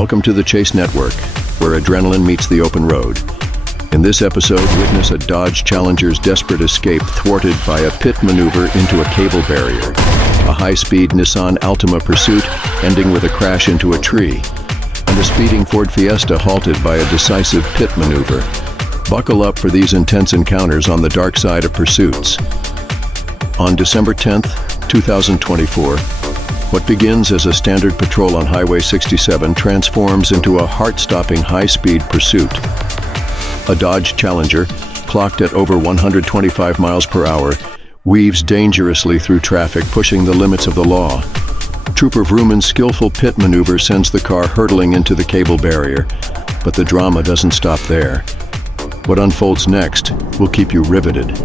Welcome to the Chase Network, where adrenaline meets the open road. In this episode, witness a Dodge Challenger's desperate escape thwarted by a pit maneuver into a cable barrier, a high-speed Nissan Altima pursuit ending with a crash into a tree, and a speeding Ford Fiesta halted by a decisive pit maneuver. Buckle up for these intense encounters on the dark side of pursuits. On December 10th, 2024, what begins as a standard patrol on Highway 67 transforms into a heart-stopping high-speed pursuit. A Dodge Challenger, clocked at over 125 miles per hour, weaves dangerously through traffic, pushing the limits of the law. Trooper Vrooman's skillful pit maneuver sends the car hurtling into the cable barrier, but the drama doesn't stop there. What unfolds next will keep you riveted.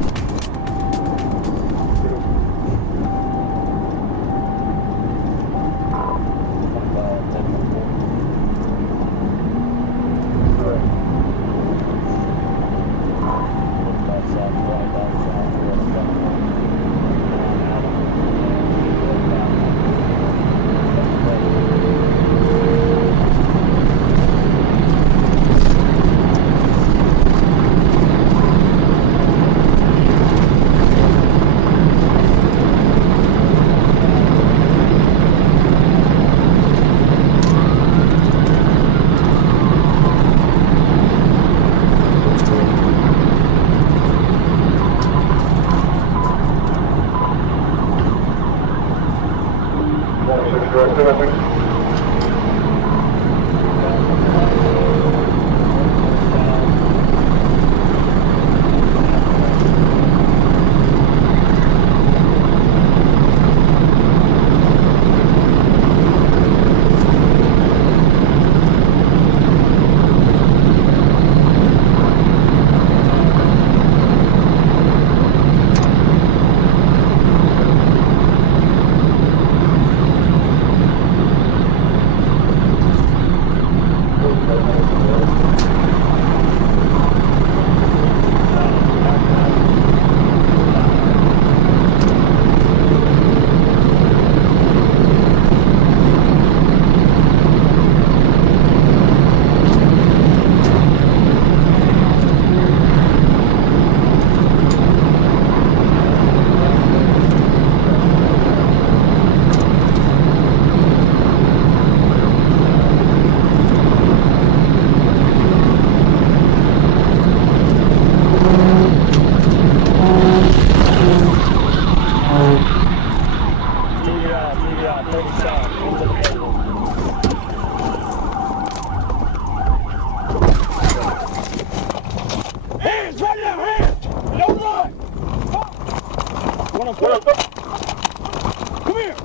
Come here!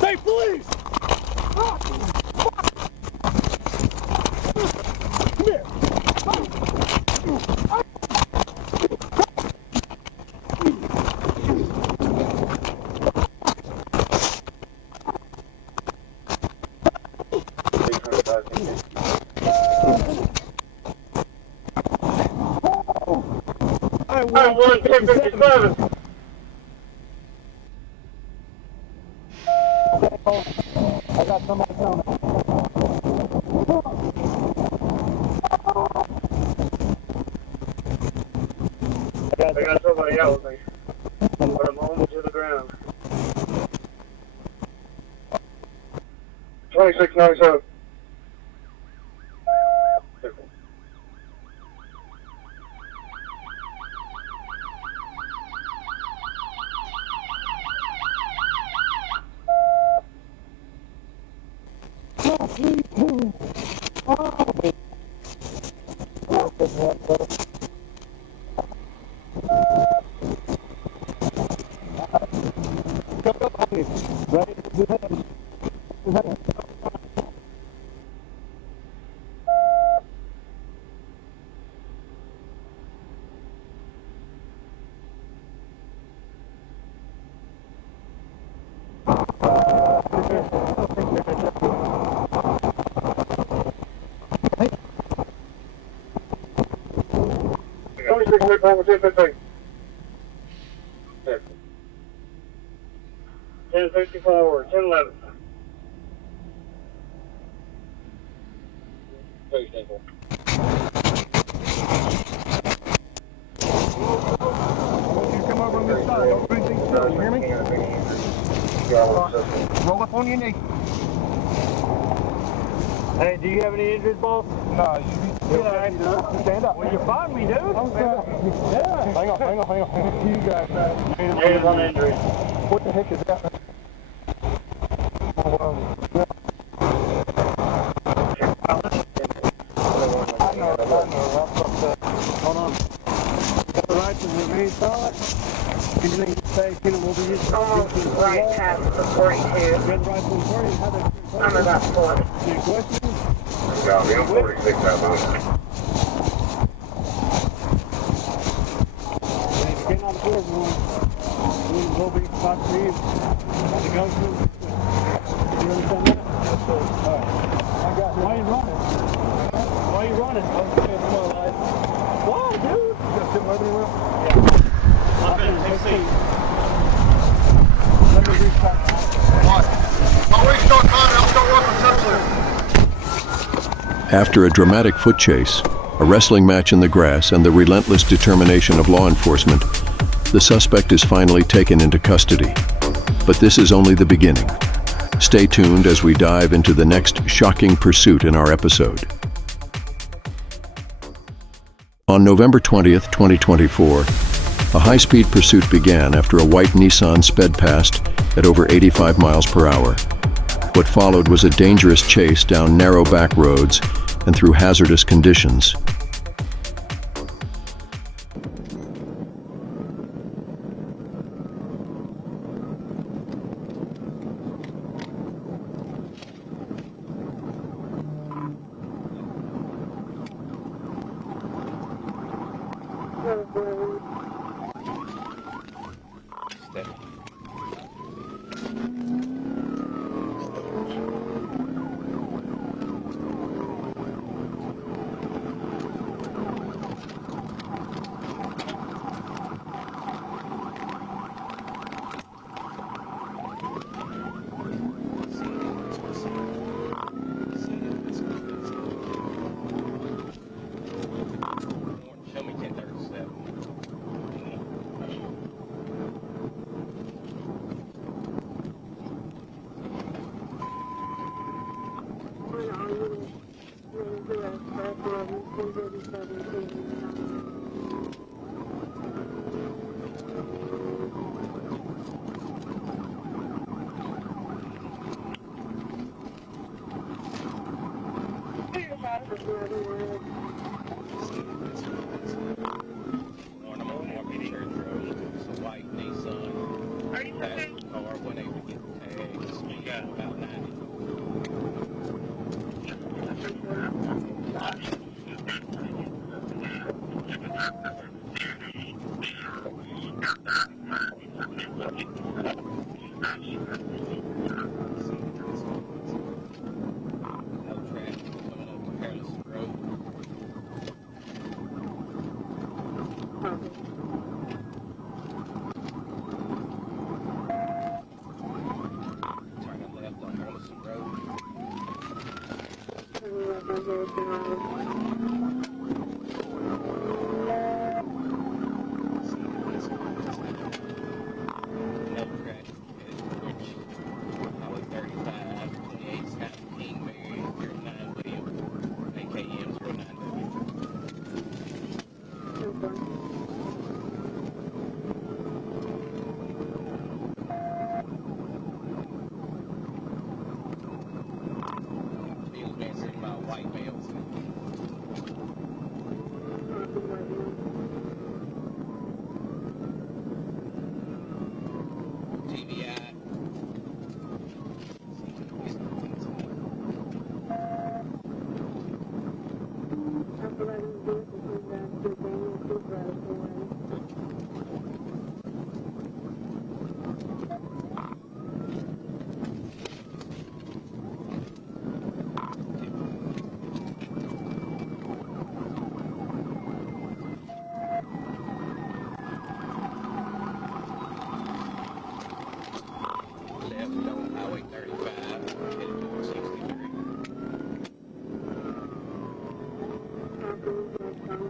Hey, police! Come here! I'm 157. I got somebody coming. I got somebody else. Put him home to the ground. 2697. Ten 54, 1011. Very simple. You come over on this side. Don't do anything silly. You hear me? Roll up on your knee. Hey, do you have any injuries, boss? No, you alright. Stand up. Well, you find me, dude. Yeah. Hang on. You guys. Negative on injury. What the heck is that? I know. Hold on. Got the right to remain solid. Anything you say, we'll be used to right past the 42. Red right to the 40. How they I'm about 4. any questions? Copy, I'm 46 out of If you cannot afford one, we will be back to you. On the go through. You understand that? Yes, sir. All right. I got you. Why are you running? Why are you running? I was saying for my life. Why, dude? You got to sit with me, I'm in 16. Let me restart. What? I'll restart mine. I'll start working touch there. After a dramatic foot chase, a wrestling match in the grass, and the relentless determination of law enforcement, the suspect is finally taken into custody. But this is only the beginning. Stay tuned as we dive into the next shocking pursuit in our episode. On November 20th, 2024, a high-speed pursuit began after a white Nissan sped past at over 85 miles per hour. What followed was a dangerous chase down narrow back roads and through hazardous conditions.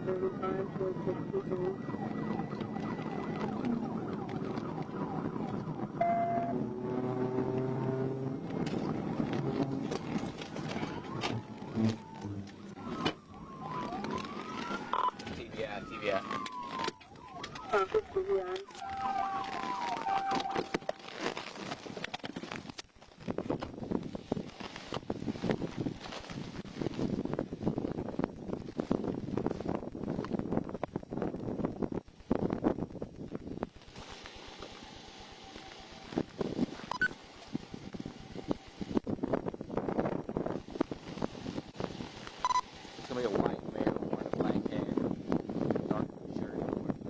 235 towards 62. TBI. Office TBI. It's gonna be a white male wearing a black hat, dark blue shirt,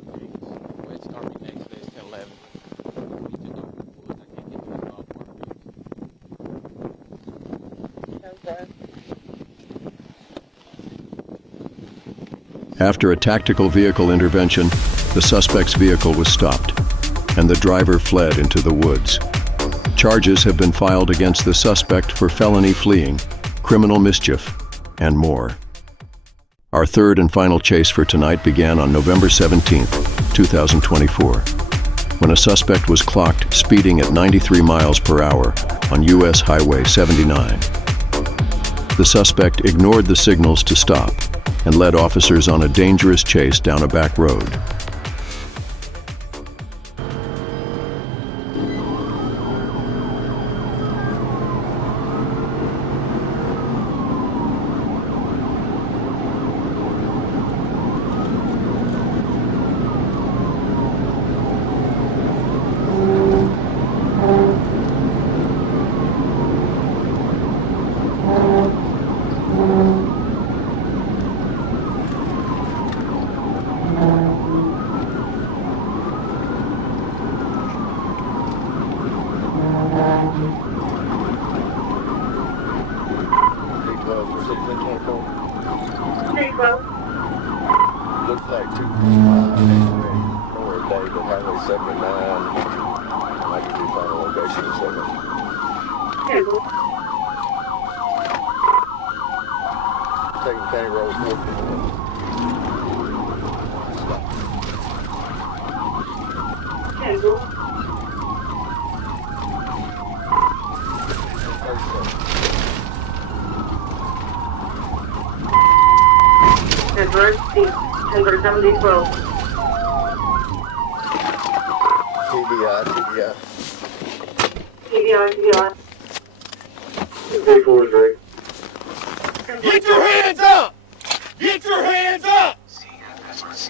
blue jeans. Well, it's dark next day, it's 10:11. He's too dark in the woods. I can't get through the golf cart. Okay. After a tactical vehicle intervention, the suspect's vehicle was stopped, and the driver fled into the woods. Charges have been filed against the suspect for felony fleeing, criminal mischief, and more. Our third and final chase for tonight began on November 17, 2024, when a suspect was clocked speeding at 93 miles per hour on U.S. Highway 79. The suspect ignored the signals to stop and led officers on a dangerous chase down a back road. Pretty close. Looks like 235 anyway. North David, Highway 79. I can do final location in a second. Handle. Taking County Road 451. Handle. 37. Adverse speed. 170 12. TBI. TBI. 343. Get your hands up! Get your hands up!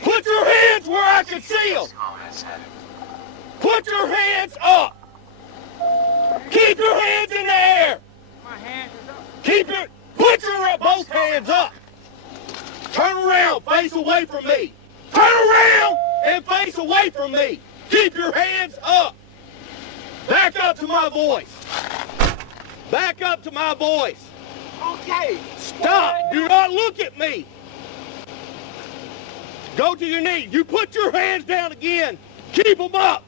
Put your hands where I can see them! Put your hands up! Keep your hands in the air! My hand is up. Put your both hands up! Turn around, face away from me! Turn around and face away from me! Keep your hands up! Back up to my voice! Back up to my voice! Okay. Stop! Do not look at me! Go to your knees. You put your hands down again. Keep them up.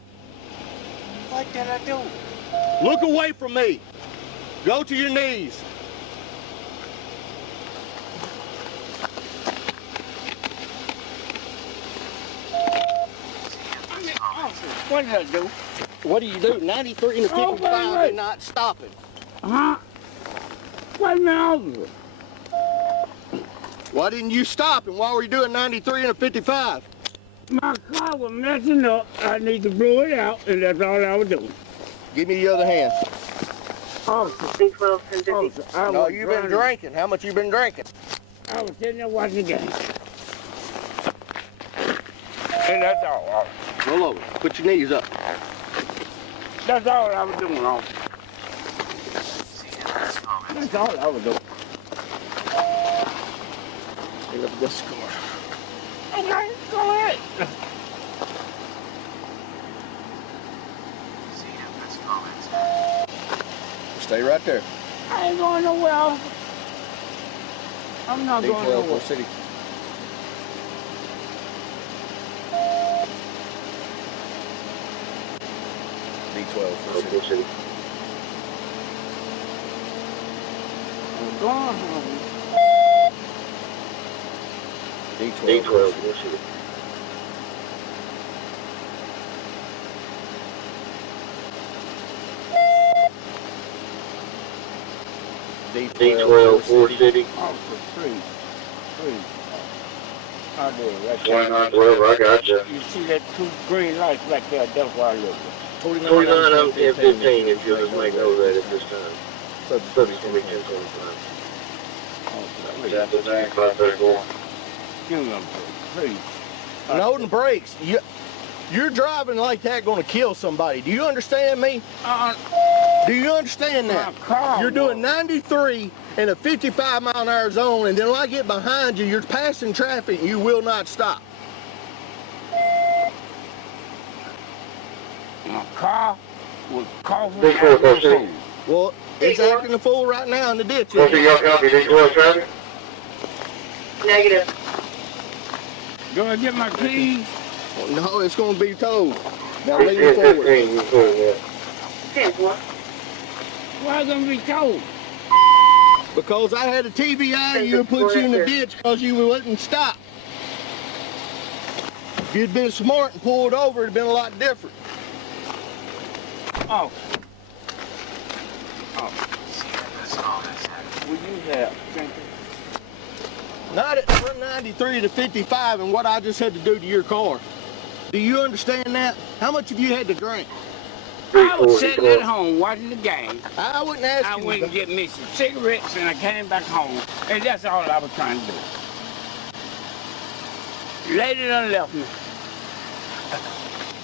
What did I do? Look away from me. Go to your knees. What did I do? What do you do? 93 and a 55 wait. and not stopping. Huh? Wait a minute. Why didn't you stop and why were you doing 93 and a 55? My car was messing up. I need to blow it out, and that's all I was doing. Give me the other hand. Officer, 312 1050. officer, I No, was you've been driving. drinking. How much you been drinking? I was sitting there watching the game. And that's all, officer. Roll over. Put your knees up. That's all I was doing, officer. That's all I was doing. Pick up this score. Okay, go ahead. Stay right there. I ain't going nowhere, officer. I'm not going D12 nowhere. for City. D12 for City. I'm going home. D12, yes, sir. D12, Ford City. Officer, please. I do it right 2912, I got you. You see that two green lights right there? That's where I live. 29 on 1015 if you'll just make note of that at this time. Subject to be 1025. Chapter 9, 534. Give me them, please. Loading the brakes. You're driving like that going to kill somebody. Do you understand me? Do you understand that? You're doing 93 in a 55-mile-an-hour zone, and then when I get behind you, you're passing traffic, and you will not stop. My car was coughing. D12, City. Well, it's acting a fool right now in the ditch. Ford City, y'all copy D12 traffic? Negative. Do I get my keys? Well, no, it's going to be towed. Now lean forward. 1015, you could, yeah. 10-4. Why is it gonna be cold? Because I had a TBI, you would put you in the ditch because you wouldn't stop. If you'd been smart and pulled over, it'd been a lot different. Oh. Will you have? Not at 193 to 55 and what I just had to do to your car. Do you understand that? How much have you had to drink? I was sitting at home watching the game. I wouldn't ask I you. went and get me some cigarettes and I came back home. And that's all I was trying to do. Lady done left me.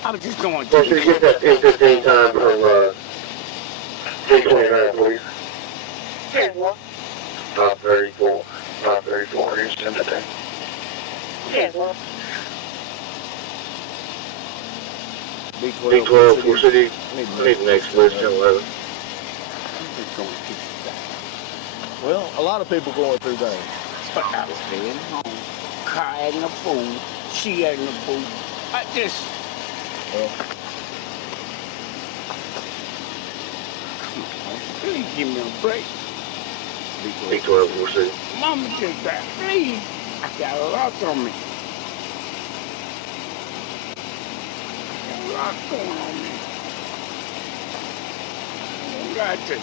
I was just going Ford City, get that 1015 time from, 1029, please. 10-4. Top 34. Top 34, here's 10 today. 10-4. D12, Ford City, I need the next list, 1011. Well, a lot of people going through things. But I was staying home. Car acting a fool. She acting a fool. I just... Come on, please give me a break. D12, Ford City. Mama just died. Please. I got a lot on me. I got a lot going on me. I got to.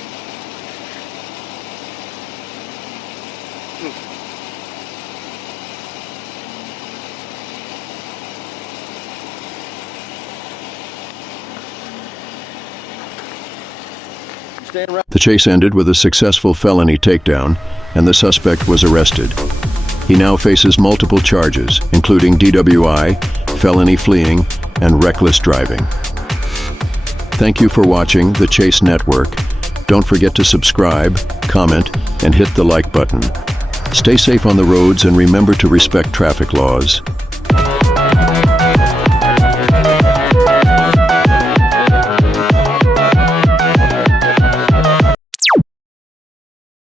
The chase ended with a successful felony takedown, and the suspect was arrested. He now faces multiple charges, including DWI, felony fleeing, and reckless driving. Thank you for watching the Chase Network. Don't forget to subscribe, comment, and hit the like button. Stay safe on the roads and remember to respect traffic laws.